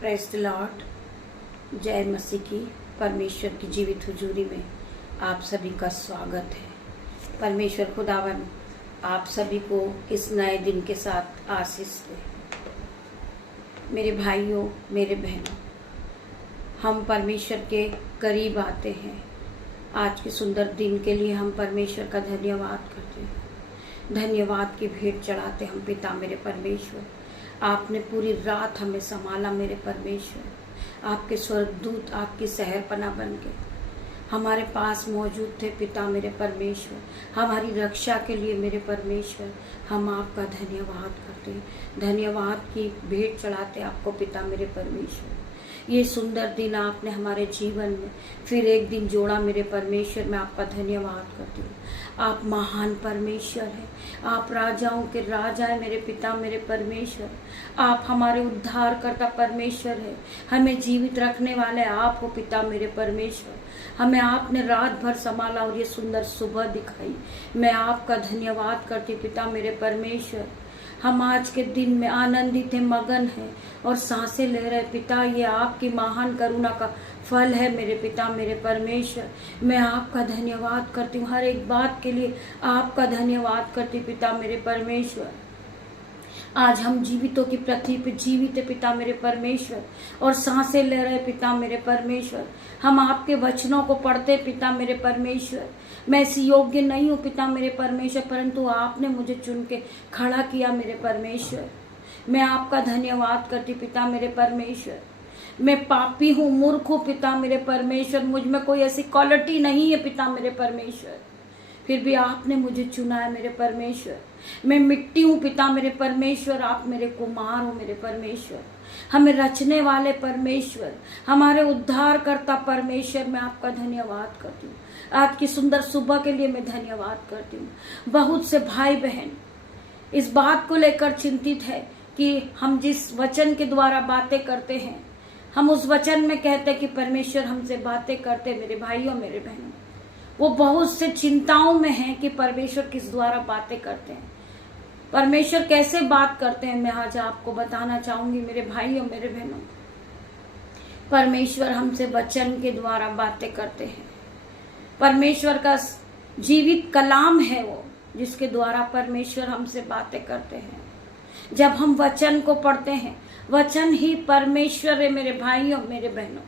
Praise the Lord. जय मसीह की। परमेश्वर की जीवित हुजूरी में आप सभी का स्वागत है। परमेश्वर खुदावन आप सभी को इस नए दिन के साथ आशीष दे। मेरे भाइयों, मेरे बहनों, हम परमेश्वर के करीब आते हैं। आज के सुंदर दिन के लिए हम परमेश्वर का धन्यवाद करते हैं। धन्यवाद की भेंट चढ़ाते हम पिता मेरे परमेश्वर। आपने पूरी रात हमें संभाला मेरे परमेश्वर। आपके स्वर्गदूत आपकी सहरपना बन के हमारे पास मौजूद थे पिता मेरे परमेश्वर, हमारी रक्षा के लिए मेरे परमेश्वर। हम आपका धन्यवाद करते हैं। धन्यवाद की भेंट चढ़ाते आपको पिता मेरे परमेश्वर। ये सुंदर दिन आपने हमारे जीवन में फिर एक दिन जोड़ा मेरे परमेश्वर। मैं आपका धन्यवाद करती हूँ। आप महान परमेश्वर हैं। आप राजाओं के राजा हैं मेरे पिता मेरे परमेश्वर। आप हमारे उद्धारकर्ता परमेश्वर है। हमें जीवित रखने वाले आप हो पिता मेरे परमेश्वर। हमें आपने रात भर संभाला और ये सुंदर सुबह दिखाई। मैं आपका धन्यवाद करती पिता मेरे परमेश्वर। हम आज के दिन में आनंदित है, मगन है और सांसें ले रहे पिता। ये आपकी महान करुणा का फल है मेरे पिता मेरे परमेश्वर। मैं आपका धन्यवाद करती हूँ। हर एक बात के लिए आपका धन्यवाद करती पिता मेरे परमेश्वर। आज हम जीवितों की पृथ्वी पे जीवित है पिता मेरे परमेश्वर और सांसें ले रहे पिता मेरे परमेश्वर। हम आपके वचनों को पढ़ते पिता मेरे परमेश्वर। मैं इस योग्य नहीं हूँ पिता मेरे परमेश्वर, परंतु आपने मुझे चुन के खड़ा किया मेरे परमेश्वर। मैं आपका धन्यवाद करती पिता मेरे परमेश्वर। मैं पापी हूँ, मूर्ख हूँ पिता मेरे परमेश्वर। मुझ में कोई ऐसी क्वालिटी नहीं है पिता मेरे परमेश्वर, फिर भी आपने मुझे चुना है मेरे परमेश्वर। मैं मिट्टी हूँ पिता मेरे परमेश्वर। आप मेरे कुमार हो मेरे परमेश्वर। हमें रचने वाले परमेश्वर, हमारे उद्धार करता परमेश्वर। मैं आपका धन्यवाद करती हूँ। आज की सुंदर सुबह के लिए मैं धन्यवाद करती हूँ। बहुत से भाई बहन इस बात को लेकर चिंतित है कि हम जिस वचन के द्वारा बातें करते हैं, हम उस वचन में कहते हैं कि परमेश्वर हमसे बातें करते। मेरे भाइयों मेरे बहनों, वो बहुत से चिंताओं में हैं कि परमेश्वर किस द्वारा बातें करते हैं, परमेश्वर कैसे बात करते हैं। मैं आज आपको बताना चाहूंगी मेरे भाइयों मेरे बहनों, परमेश्वर हमसे वचन के द्वारा बातें करते हैं। परमेश्वर का जीवित कलाम है वो, जिसके द्वारा परमेश्वर हमसे बातें करते हैं। जब हम वचन को पढ़ते हैं, वचन ही परमेश्वर है मेरे भाइयों मेरे बहनों।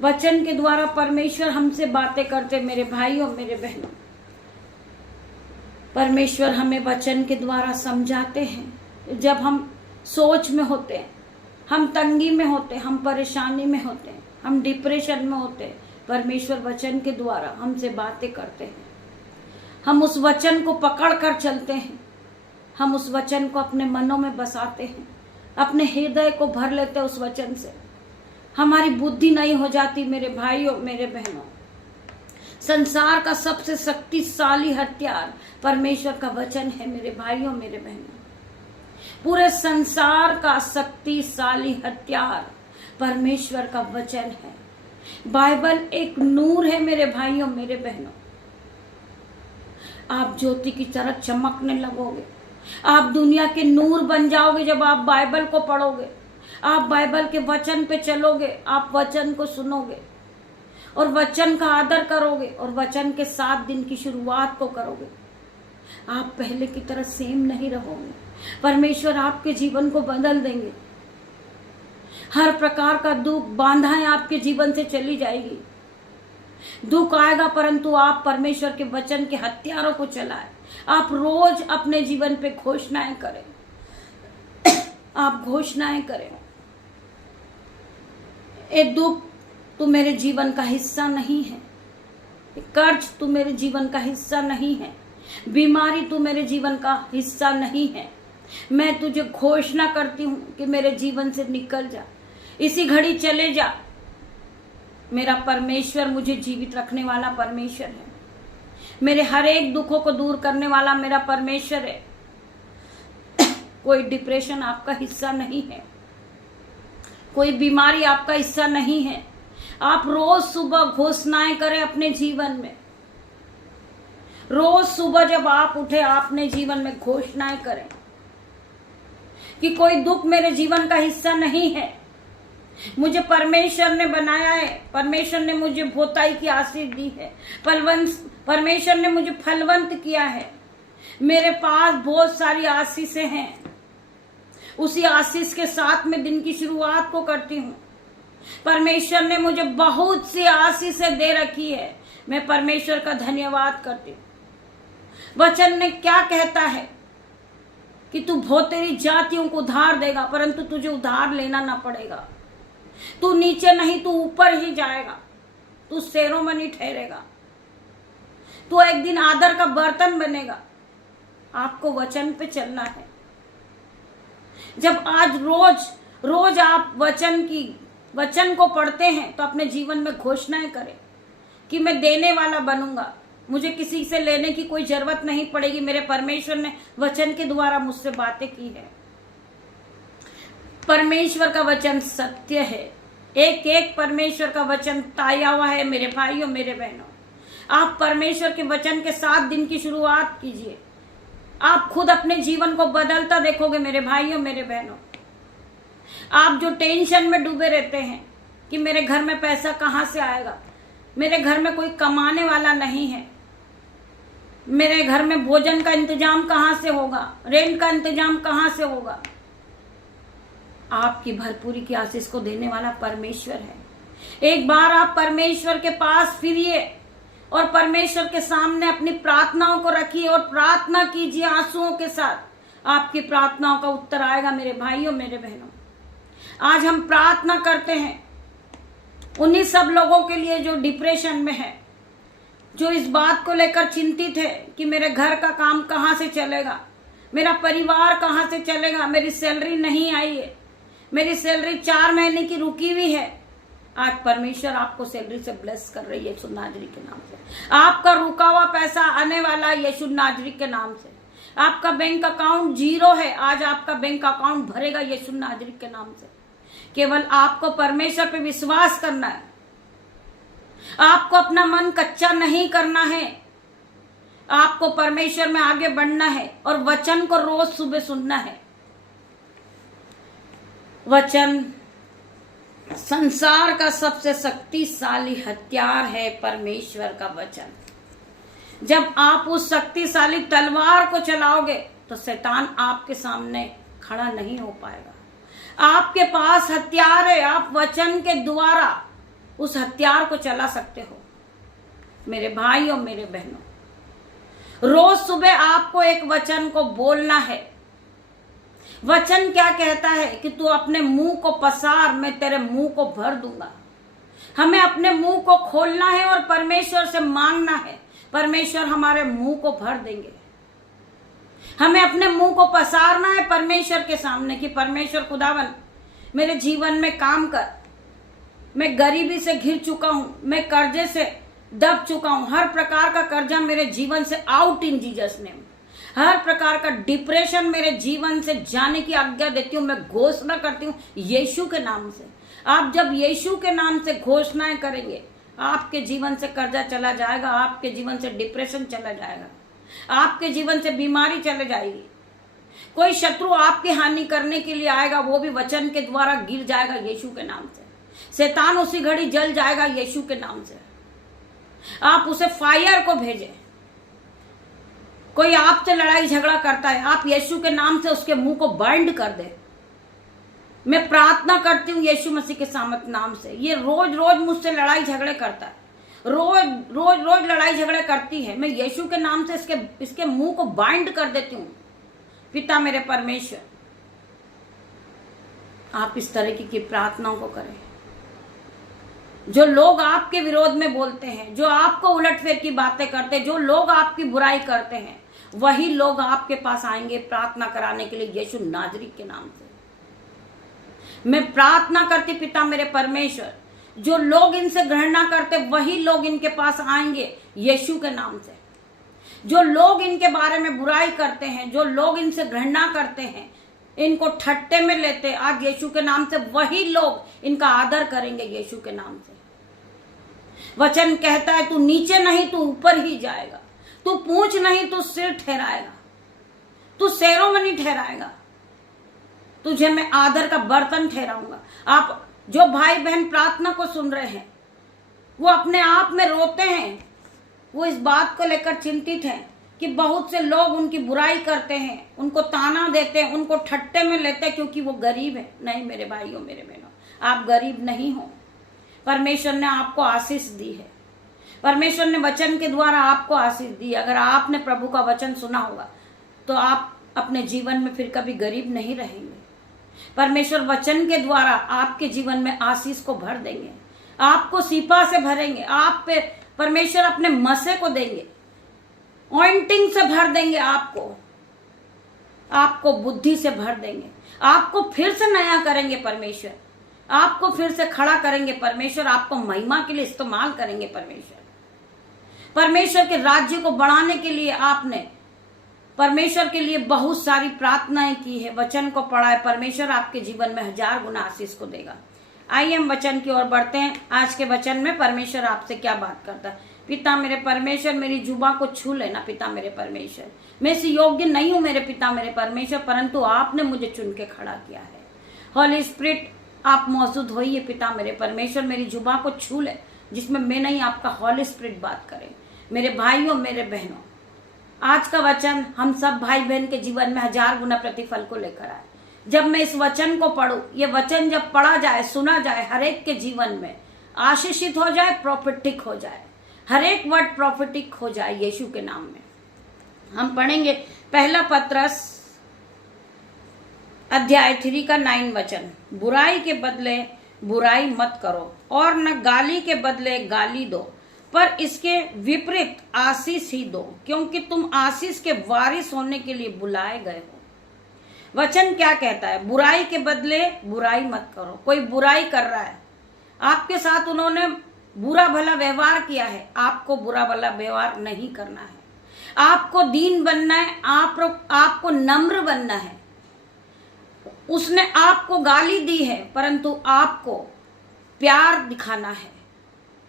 वचन के द्वारा परमेश्वर हमसे बातें करते मेरे भाइयों मेरे बहनों। परमेश्वर हमें वचन के द्वारा समझाते हैं। जब हम सोच में होते हैं, हम तंगी में होते हैं, हम परेशानी में होते हैं, हम डिप्रेशन में होते हैं, परमेश्वर वचन के द्वारा हमसे बातें करते हैं। हम उस वचन को पकड़ कर चलते हैं। हम उस वचन को अपने मनों में बसाते हैं, अपने हृदय को भर लेते हैं उस वचन से। हमारी बुद्धि नहीं हो जाती मेरे भाइयों मेरे बहनों। संसार का सबसे शक्तिशाली हथियार परमेश्वर का वचन है मेरे भाइयों मेरे बहनों। पूरे संसार का शक्तिशाली हथियार परमेश्वर का वचन है। बाइबल एक नूर है मेरे भाइयों मेरे बहनों। आप ज्योति की तरह चमकने लगोगे। आप दुनिया के नूर बन जाओगे जब आप बाइबल को पढ़ोगे। आप बाइबल के वचन पे चलोगे, आप वचन को सुनोगे और वचन का आदर करोगे और वचन के 7 दिन की शुरुआत को करोगे। आप पहले की तरह सेम नहीं रहोगे। परमेश्वर आपके जीवन को बदल देंगे। हर प्रकार का दुख, बाधाएं आपके जीवन से चली जाएगी। दुख आएगा, परंतु आप परमेश्वर के वचन के हथियारों को चलाएं। आप रोज अपने जीवन पे घोषणाएं करें। आप घोषणाएं करें, ये दुख तू मेरे जीवन का हिस्सा नहीं है, कर्ज तू मेरे जीवन का हिस्सा नहीं है, बीमारी तू मेरे जीवन का हिस्सा नहीं है। मैं तुझे घोषणा करती हूँ कि मेरे जीवन से निकल जा, इसी घड़ी चले जा। मेरा परमेश्वर मुझे जीवित रखने वाला परमेश्वर है। मेरे हर एक दुखों को दूर करने वाला मेरा परमेश्वर है। कोई डिप्रेशन आपका हिस्सा नहीं है, कोई बीमारी आपका हिस्सा नहीं है। आप रोज सुबह घोषणाएं करें अपने जीवन में। रोज सुबह जब आप उठे, आपने जीवन में घोषणाएं करें कि कोई दुख मेरे जीवन का हिस्सा नहीं है। मुझे परमेश्वर ने बनाया है, परमेश्वर ने मुझे भोताई की आशीष दी है, परमेश्वर ने मुझे फलवंत किया है। मेरे पास बहुत सारी आशीषें हैं। उसी आशीष के साथ मैं दिन की शुरुआत को करती हूँ। परमेश्वर ने मुझे बहुत सी आशीषें दे रखी है। मैं परमेश्वर का धन्यवाद करती हूँ। वचन ने क्या कहता है कि तू भोतेरी जातियों को उधार देगा, परंतु तुझे उधार लेना ना पड़ेगा। तू नीचे नहीं, तू ऊपर ही जाएगा। तू सेरोमनी ठहरेगा। तू एक दिन आदर का बर्तन बनेगा। आपको वचन पे चलना है। जब आज रोज आप वचन को पढ़ते हैं तो अपने जीवन में घोषणाएं करें कि मैं देने वाला बनूंगा। मुझे किसी से लेने की कोई जरूरत नहीं पड़ेगी। मेरे परमेश्वर ने वचन के द्वारा मुझसे बातें की है। परमेश्वर का वचन सत्य है। एक एक परमेश्वर का वचन ताया हुआ है। मेरे भाइयों, मेरे बहनों, आप परमेश्वर के वचन के साथ दिन की शुरुआत कीजिए। आप खुद अपने जीवन को बदलता देखोगे। मेरे भाइयों, मेरे बहनों, आप जो टेंशन में डूबे रहते हैं कि मेरे घर में पैसा कहां से आएगा, मेरे घर में कोई कमाने वाला नहीं है, मेरे घर में भोजन का इंतजाम कहां से होगा, रेंट का इंतजाम कहां से होगा, आपकी भरपूरी की आशीष को देने वाला परमेश्वर है। एक बार आप परमेश्वर के पास फिरिए और परमेश्वर के सामने अपनी प्रार्थनाओं को रखिए और प्रार्थना कीजिए आंसुओं के साथ। आपकी प्रार्थनाओं का उत्तर आएगा। मेरे भाइयों, मेरे बहनों, आज हम प्रार्थना करते हैं उन्हीं सब लोगों के लिए जो डिप्रेशन में है, जो इस बात को लेकर चिंतित है कि मेरे घर का काम कहां से चलेगा, मेरा परिवार कहां से चलेगा, मेरी सैलरी नहीं आई है, मेरी सैलरी 4 महीने की रुकी हुई है। आज परमेश्वर आपको सैलरी से ब्लेस कर रही है यीशु नाजरी के नाम से। आपका रुका हुआ पैसा आने वाला है यीशु नाजरी के नाम से। आपका बैंक अकाउंट 0 है, आज आपका बैंक अकाउंट भरेगा यीशु नाजरी के नाम से। केवल आपको परमेश्वर पे विश्वास करना है। आपको अपना मन कच्चा नहीं करना है। आपको परमेश्वर में आगे बढ़ना है और वचन को रोज सुबह सुनना है। वचन संसार का सबसे शक्तिशाली हथियार है, परमेश्वर का वचन। जब आप उस शक्तिशाली तलवार को चलाओगे तो शैतान आपके सामने खड़ा नहीं हो पाएगा। आपके पास हथियार है, आप वचन के द्वारा उस हथियार को चला सकते हो। मेरे भाइयों, मेरे बहनों, रोज सुबह आपको एक वचन को बोलना है। वचन क्या कहता है कि तू अपने मुंह को पसार, मैं तेरे मुंह को भर दूंगा। हमें अपने मुंह को खोलना है और परमेश्वर से मांगना है। परमेश्वर हमारे मुंह को भर देंगे। हमें अपने मुंह को पसारना है परमेश्वर के सामने कि परमेश्वर खुदावन, मेरे जीवन में काम कर। मैं गरीबी से घिर चुका हूं, मैं कर्जे से दब चुका हूं। हर प्रकार का कर्जा मेरे जीवन से आउट इन जीसस नेम। हर प्रकार का डिप्रेशन मेरे जीवन से जाने की आज्ञा देती हूँ। मैं घोषणा करती हूँ यीशु के नाम से। आप जब यीशु के नाम से घोषणाएं करेंगे, आपके जीवन से कर्जा चला जाएगा, आपके जीवन से डिप्रेशन चला जाएगा, आपके जीवन से बीमारी चले जाएगी। कोई शत्रु आपकी हानि करने के लिए आएगा, वो भी वचन के द्वारा गिर जाएगा यीशु के नाम से। शैतान उसी घड़ी जल जाएगा यीशु के नाम से। आप उसे फायर को भेजें। कोई आपसे लड़ाई झगड़ा करता है, आप यीशु के नाम से उसके मुंह को बाइंड कर दे। मैं प्रार्थना करती हूँ यीशु मसीह के सामत नाम से। ये रोज रोज मुझसे लड़ाई झगड़े करता है, रोज लड़ाई झगड़े करती है। मैं यीशु के नाम से इसके मुंह को बाइंड कर देती हूँ। पिता मेरे परमेश्वर, आप इस तरह की प्रार्थनाओं को करें। जो लोग आपके विरोध में बोलते हैं, जो आपको उलटफेर की बातें करते हैं, जो लोग आपकी बुराई करते हैं, वही लोग आपके पास आएंगे प्रार्थना कराने के लिए यीशु नाजरी के नाम से। मैं प्रार्थना करती पिता मेरे परमेश्वर, जो लोग इनसे घृणा करते वही लोग इनके पास आएंगे यीशु के नाम से। जो लोग इनके बारे में बुराई करते हैं, जो लोग इनसे घृणा करते हैं, इनको ठट्टे में लेते, आज यीशु के नाम से वही लोग इनका आदर करेंगे यीशु के नाम से। वचन कहता है तू नीचे नहीं, तू ऊपर ही जाएगा। तू पूंछ नहीं, तू सिर ठहराएगा। तू सेरोमनी ठहराएगा। तुझे मैं आदर का बर्तन ठहराऊंगा। आप जो भाई बहन प्रार्थना को सुन रहे हैं, वो अपने आप में रोते हैं, वो इस बात को लेकर चिंतित हैं कि बहुत से लोग उनकी बुराई करते हैं, उनको ताना देते हैं, उनको ठट्टे में लेते हैं क्योंकि वो गरीब है। नहीं मेरे भाइयों मेरे बहनों, आप गरीब नहीं हो। परमेश्वर ने आपको आशीष दी है। परमेश्वर ने वचन के द्वारा आपको आशीष दी। अगर आपने प्रभु का वचन सुना होगा तो आप अपने जीवन में फिर कभी गरीब नहीं रहेंगे। परमेश्वर वचन के द्वारा आपके जीवन में आशीष को भर देंगे, आपको सीपा से भरेंगे, आप पे परमेश्वर अपने मसे को देंगे, ऑइंटिंग से भर देंगे, आपको बुद्धि से भर देंगे, आपको फिर से नया करेंगे परमेश्वर, आपको फिर से खड़ा करेंगे परमेश्वर, आपको महिमा के लिए इस्तेमाल करेंगे परमेश्वर के राज्य को बढ़ाने के लिए आपने परमेश्वर के लिए बहुत सारी प्रार्थनाएं की है, वचन को पढ़ा है। परमेश्वर आपके जीवन में 1000 गुना आशीष को देगा। आइए हम वचन की ओर बढ़ते हैं। आज के वचन में परमेश्वर आपसे क्या बात करता है। पिता मेरे परमेश्वर, मेरी जुबा को छू लेना पिता मेरे परमेश्वर। मैं इस योग्य नहीं हूं मेरे पिता मेरे परमेश्वर, परंतु आपने मुझे चुन के खड़ा किया है। होली स्पिरिट आप मौजूद होइए पिता मेरे परमेश्वर, मेरी जुबा को छू ले, जिसमें मैं नहीं आपका होली स्पिरिट बात करे। मेरे भाइयों मेरे बहनों, आज का वचन हम सब भाई बहन के जीवन में 1000 गुना प्रतिफल को लेकर आए। जब मैं इस वचन को पढ़ूं, ये वचन जब पढ़ा जाए, सुना जाए, हर एक के जीवन में आशीषित हो जाए, प्रॉफिटिक हो जाए, हर एक वर्ड प्रॉफिटिक हो जाए यीशु के नाम में। हम पढ़ेंगे पहला पत्रस अध्याय 3 का 9 वचन। बुराई के बदले बुराई मत करो और न गाली के बदले गाली दो, पर इसके विपरीत आशीष ही दो, क्योंकि तुम आशीष के वारिस होने के लिए बुलाए गए हो। वचन क्या कहता है? बुराई के बदले बुराई मत करो। कोई बुराई कर रहा है आपके साथ, उन्होंने बुरा भला व्यवहार किया है, आपको बुरा भला व्यवहार नहीं करना है। आपको दीन बनना है, आपको नम्र बनना है। उसने आपको गाली दी है, परंतु आपको प्यार दिखाना है।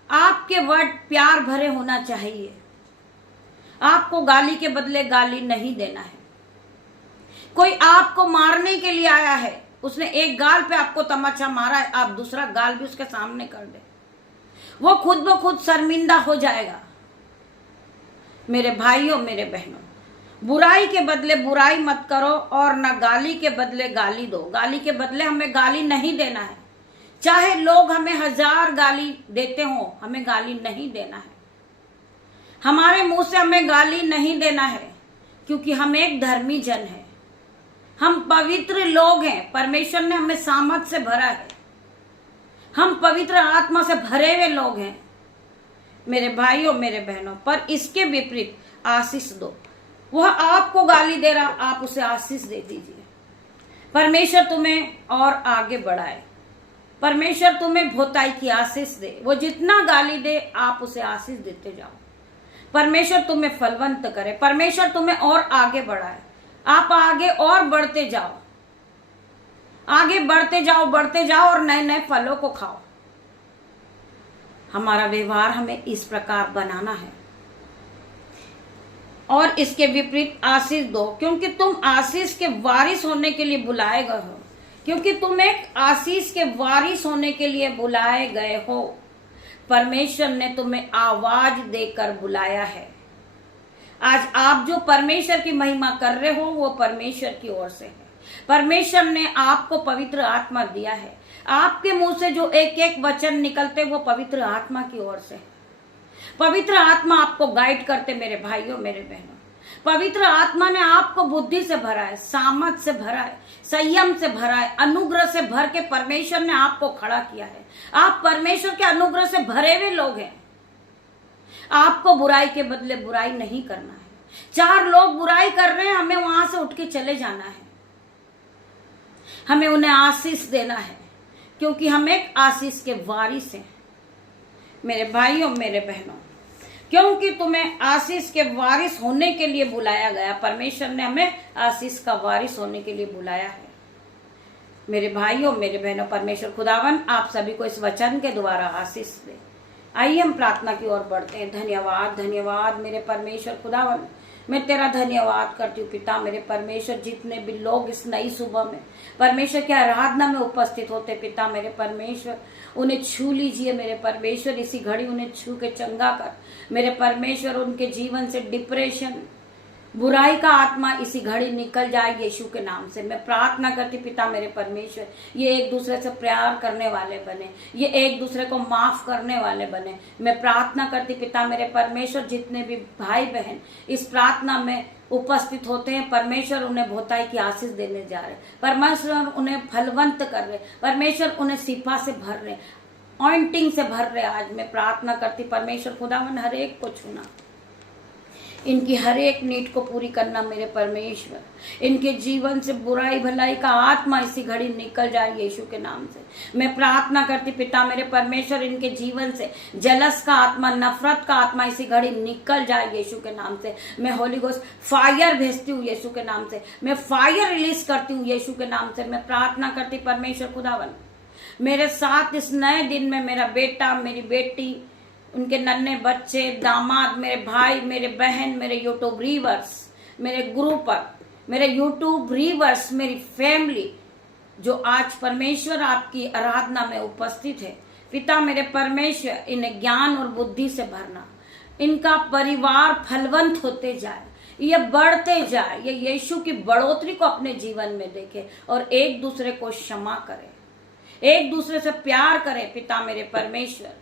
आपके वर्ड प्यार भरे होना चाहिए। आपको गाली के बदले गाली नहीं देना है। कोई आपको मारने के लिए आया है, उसने एक गाल पे आपको तमाचा मारा है, आप दूसरा गाल भी उसके सामने कर दे, वो खुद ब खुद शर्मिंदा हो जाएगा। मेरे भाइयों मेरे बहनों, बुराई के बदले बुराई मत करो और न गाली के बदले गाली दो। गाली के बदले हमें गाली नहीं देना है। चाहे लोग हमें 1000 गाली देते हो, हमें गाली नहीं देना है। हमारे मुंह से हमें गाली नहीं देना है, क्योंकि हम एक धर्मी जन है, हम पवित्र लोग हैं। परमेश्वर ने हमें सामर्थ से भरा है, हम पवित्र आत्मा से भरे हुए लोग हैं मेरे भाइयों मेरे बहनों। पर इसके विपरीत आशीष दो। वह आपको गाली दे रहा, आप उसे आशीष दे दीजिए। परमेश्वर तुम्हें और आगे बढ़ाए, परमेश्वर तुम्हें भोताई की आशीष दे। वो जितना गाली दे आप उसे आशीष देते जाओ। परमेश्वर तुम्हें फलवंत करे, परमेश्वर तुम्हें और आगे बढ़ाए। आप आगे और बढ़ते जाओ, आगे बढ़ते जाओ और नए नए फलों को खाओ। हमारा व्यवहार हमें इस प्रकार बनाना है। और इसके विपरीत आशीष दो, क्योंकि तुम आशीष के वारिस होने के लिए बुलाए गए हो। क्योंकि तुम एक आशीष के वारिस होने के लिए बुलाए गए हो। परमेश्वर ने तुम्हें आवाज देकर बुलाया है। आज आप जो परमेश्वर की महिमा कर रहे हो, वो परमेश्वर की ओर से है। परमेश्वर ने आपको पवित्र आत्मा दिया है। आपके मुंह से जो एक एक वचन निकलते, वो पवित्र आत्मा की ओर से है। पवित्र आत्मा आपको गाइड करते मेरे भाइयों मेरे बहनों। पवित्र आत्मा ने आपको बुद्धि से भरा है, सामर्थ से भरा है, संयम से भरा है, अनुग्रह से भर के परमेश्वर ने आपको खड़ा किया है। आप परमेश्वर के अनुग्रह से भरे हुए लोग हैं। आपको बुराई के बदले बुराई नहीं करना है। 4 लोग बुराई कर रहे हैं, हमें वहां से उठ के चले जाना है। हमें उन्हें आशीष देना है, क्योंकि हम एक आशीष के वारिस हैं मेरे भाइयों मेरे बहनों। क्योंकि तुम्हें आशीष के वारिस होने के लिए बुलाया गया। परमेश्वर ने हमें आशीष का वारिस होने के लिए बुलाया है मेरे भाइयों मेरे बहनों। परमेश्वर खुदावन आप सभी को इस वचन के द्वारा आशीष दे। आइए हम प्रार्थना की ओर बढ़ते हैं। धन्यवाद धन्यवाद मेरे परमेश्वर खुदावन, मैं तेरा धन्यवाद करती हूँ पिता मेरे परमेश्वर, जितने भी लोग इस नई सुबह में परमेश्वर के आराधना में उपस्थित होते पिता मेरे परमेश्वर, उन्हें छू लीजिए मेरे परमेश्वर, इसी घड़ी उन्हें छू के चंगा कर मेरे परमेश्वर। उनके जीवन से डिप्रेशन, बुराई का आत्मा इसी घड़ी निकल जाए यीशु के नाम से। मैं प्रार्थना करती पिता मेरे परमेश्वर, ये एक दूसरे से प्यार करने वाले बने, ये एक दूसरे को माफ करने वाले बने। मैं प्रार्थना करती पिता मेरे परमेश्वर, जितने भी भाई बहन इस प्रार्थना में उपस्थित होते हैं परमेश्वर, उन्हें बहुताई की आशीष देने जा रहे, परमेश्वर उन्हें फलवंत कर रहे, परमेश्वर उन्हें सिफा से भर रहे, ऑइंटिंग से भर रहे। आज मैं प्रार्थना करती परमेश्वर खुदावन, हर एक को छूना, इनकी हर एक नीड को पूरी करना मेरे परमेश्वर। इनके जीवन से बुराई भलाई का आत्मा इसी घड़ी निकल जाए यीशु के नाम से। मैं प्रार्थना करती पिता मेरे परमेश्वर, इनके जीवन से जलस का आत्मा, नफरत का आत्मा इसी घड़ी निकल जाए यीशु के नाम से। मैं होली गोस्ट फायर भेजती हूँ यीशु के नाम से, मैं फायर रिलीज करती हूँ यीशु के नाम से। मैं प्रार्थना करती परमेश्वर खुदावन, मेरे साथ इस नए दिन में मेरा बेटा, मेरी बेटी, उनके नन्हे बच्चे, दामाद, मेरे भाई, मेरे बहन, मेरे यूट्यूब रीवर्स, मेरे ग्रुप, मेरे यूट्यूब रीवर्स, मेरी फैमिली जो आज परमेश्वर आपकी आराधना में उपस्थित है पिता मेरे परमेश्वर, इन्हें ज्ञान और बुद्धि से भरना, इनका परिवार फलवंत होते जाए, ये बढ़ते जाए, ये यीशु की बढ़ोतरी को अपने जीवन में देखे और एक दूसरे को क्षमा करे, एक दूसरे से प्यार करे पिता मेरे परमेश्वर।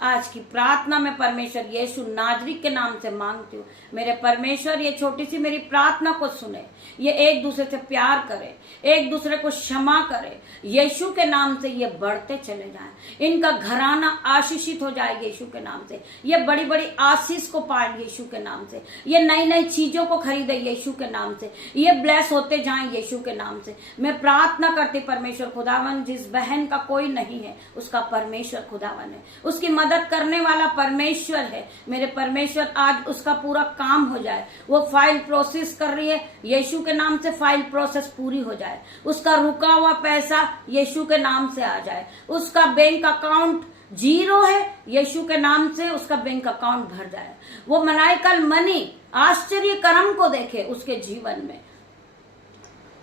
आज की प्रार्थना में परमेश्वर यीशु नाजरी के नाम से मांगती हूँ मेरे परमेश्वर, ये छोटी सी मेरी प्रार्थना को सुने, ये एक दूसरे से प्यार करे, एक दूसरे को क्षमा करे, यीशु के नाम से ये बढ़ते चले जाएं, इनका घराना आशीषित हो जाए यीशु के नाम से, ये बड़ी बड़ी आशीष को पाए यीशु के नाम से, ये नई नई चीजों को खरीदे यीशु के नाम से, ये ब्लेस होते जाएं यीशु के नाम से। मैं प्रार्थना करती परमेश्वर खुदावन, जिस बहन का कोई नहीं है उसका परमेश्वर खुदावन है, उसकी मदद करने वाला परमेश्वर है मेरे परमेश्वर। आज उसका पूरा काम हो जाए, वो फाइल प्रोसेस कर रही है यीशु के नाम से, फाइल प्रोसेस पूरी हो जाए, उसका रुका हुआ पैसा यीशु के नाम से आ जाए, उसका बैंक अकाउंट जीरो है यीशु के नाम से उसका बैंक अकाउंट भर जाए, वो मलाइकल मनी आश्चर्य कर्म को देखे उसके जीवन में।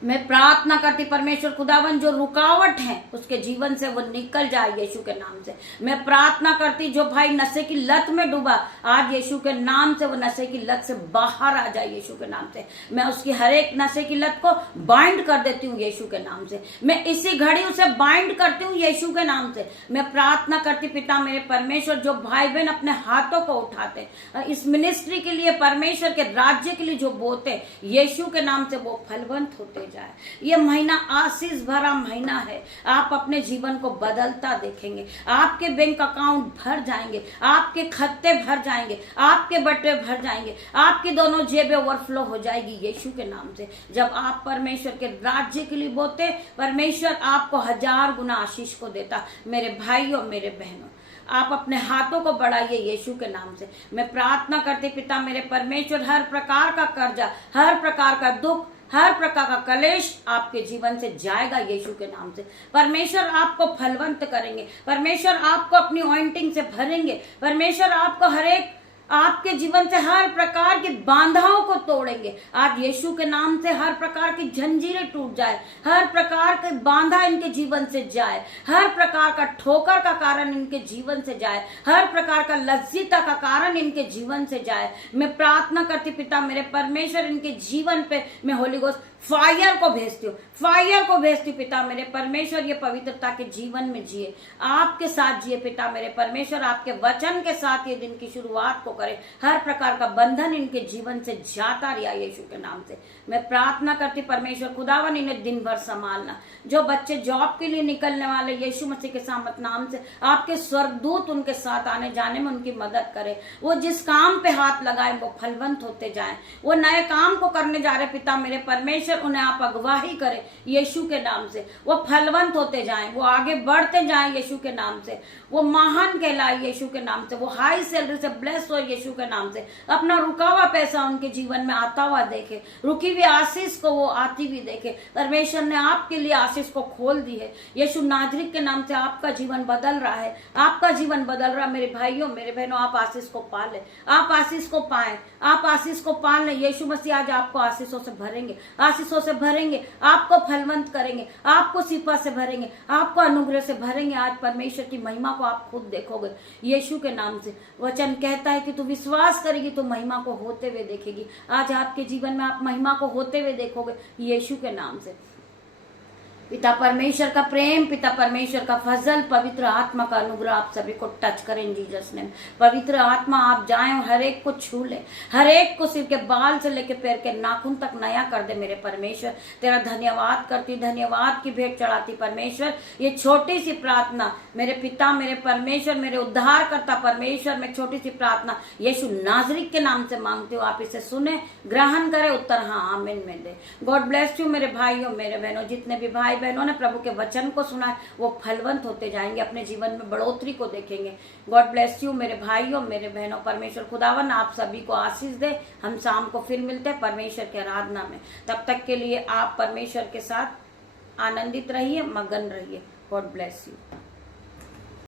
मैं प्रार्थना करती परमेश्वर खुदावन, जो रुकावट है उसके जीवन से वो निकल जाए यीशु के नाम से। मैं प्रार्थना करती जो भाई नशे की लत में डूबा, आज यीशु के नाम से वो नशे की लत से बाहर आ जाए यीशु के नाम से। मैं उसकी हर एक नशे की लत को बाइंड कर देती हूँ यीशु के नाम से, मैं इसी घड़ी उसे बाइंड करती हूँ यीशु के नाम से। मैं प्रार्थना करती पिता मेरे परमेश्वर, जो भाई बहन अपने हाथों को उठाते इस मिनिस्ट्री के लिए, परमेश्वर के राज्य के लिए जो बोते यीशु के नाम से, वो फलवंत होते जाए। ये महीना आशीष भरा महीना है, आप अपने जीवन को बदलता देखेंगे, आपके बैंक अकाउंट भर जाएंगे, आपके खत्ते भर जाएंगे, आपके बट्टे भर जाएंगे, आपकी दोनों जेबें ओवरफ्लो हो जाएगी यीशु के नाम से। जब आप परमेश्वर के राज्य के लिए बोते, परमेश्वर आपको 1000 गुना आशीष को देता। मेरे भाइयों मेरे बहनों, आप अपने हाथों को बढ़ाइए यीशु के नाम से। मैं प्रार्थना करती पिता मेरे परमेश्वर, हर प्रकार का कर्जा, हर प्रकार का दुख, हर प्रकार का कलेश आपके जीवन से जाएगा यीशु के नाम से। परमेश्वर आपको फलवंत करेंगे, परमेश्वर आपको अपनी ऑइंटिंग से भरेंगे, परमेश्वर आपको हर एक आपके जीवन से हर प्रकार की बाधाओं को तोड़ेंगे। आज यीशु के नाम से हर प्रकार की जंजीरें टूट जाए, हर प्रकार के बाधा इनके जीवन से जाए, हर प्रकार का ठोकर का कारण इनके जीवन से जाए, हर प्रकार का लज्जिता का कारण इनके जीवन से जाए। मैं प्रार्थना करती पिता मेरे परमेश्वर, इनके जीवन पे मैं होली गोस्ट फायर को भेजती हूँ, फायर को भेजती हूँ पिता मेरे परमेश्वर। ये पवित्रता के जीवन में जिए, आपके साथ जिए पिता मेरे परमेश्वर, आपके वचन के साथ ये दिन की शुरुआत को करे। हर प्रकार का बंधन इनके जीवन से जाता रहा यीशु के नाम से। मैं प्रार्थना करती परमेश्वर खुदावन, इन्हें दिन भर संभालना। जो बच्चे जॉब के लिए निकलने वाले, यीशु मसीह के सामत नाम से आपके स्वर्गदूत उनके साथ आने जाने में उनकी मदद करे। वो जिस काम पे हाथ लगाए वो फलवंत होते जाए, वो नए काम को करने जा रहे पिता मेरे परमेश्वर, परमेश्वर उन्हें आप अगवाही करें यीशु के नाम से। वो फलवंत होते जाएं, वो आगे बढ़ते जाएं यीशु के नाम से, वो महान कहलाए यीशु के नाम से, वो हाई सैलरी से ब्लेस हो यीशु के नाम से। अपना रुका हुआ पैसा उनके जीवन में आता हुआ देखे, रुकी हुई आशीष को वो आती हुई देखे। परमेश्वर ने आपके लिए आशीष को खोल दी है। यीशु नाजरीत के नाम से आपका जीवन बदल रहा है, आपका जीवन बदल रहा है। मेरे भाइयों मेरे बहनों, आप आशीष को पा लें, आप आशीष को पाएं, आप आशीष को पा लें। यीशु मसीह आज आपको आशीषों से भरेंगे, आशीषों से भरेंगे, आपको फलवंत करेंगे, आपको सिपा से भरेंगे, आपको अनुग्रह से भरेंगे। आज परमेश्वर की महिमा को आप खुद देखोगे यीशु के नाम से। वचन कहता है कि तू विश्वास करेगी तो महिमा को होते हुए देखेगी। आज आपके जीवन में आप महिमा को होते हुए देखोगे यीशु के नाम से। पिता परमेश्वर का प्रेम, पिता परमेश्वर का फजल, पवित्र आत्मा का अनुग्रह आप सभी को टच करें जीसस नेम। पवित्र आत्मा आप जाएं और हर एक को छू ले, हर एक को सिर के बाल से लेके पैर के नाखून तक नया कर दे। मेरे परमेश्वर तेरा धन्यवाद करती, धन्यवाद की भेंट चढ़ाती परमेश्वर। ये छोटी सी प्रार्थना मेरे पिता, मेरे परमेश्वर, मेरे उद्धार करता परमेश्वर, में छोटी सी प्रार्थना यीशु नाजरीत के नाम से मांगती हूँ। आप इसे सुने, ग्रहण करें, उत्तर हाँ आमीन में दे। गॉड ब्लेस यू मेरे भाइयों मेरे बहनों। जितने भी भाई बहनों ने प्रभु के वचन को सुना है वो फलवंत होते जाएंगे, अपने जीवन में बढ़ोतरी को देखेंगे। गॉड ब्लेस यू मेरे भाइयों मेरे बहनों। परमेश्वर खुदावन आप सभी को आशीष दे। हम शाम को फिर मिलते हैं परमेश्वर की आराधना में। तब तक के लिए आप परमेश्वर के साथ आनंदित रहिए, मगन रहिए। God bless you.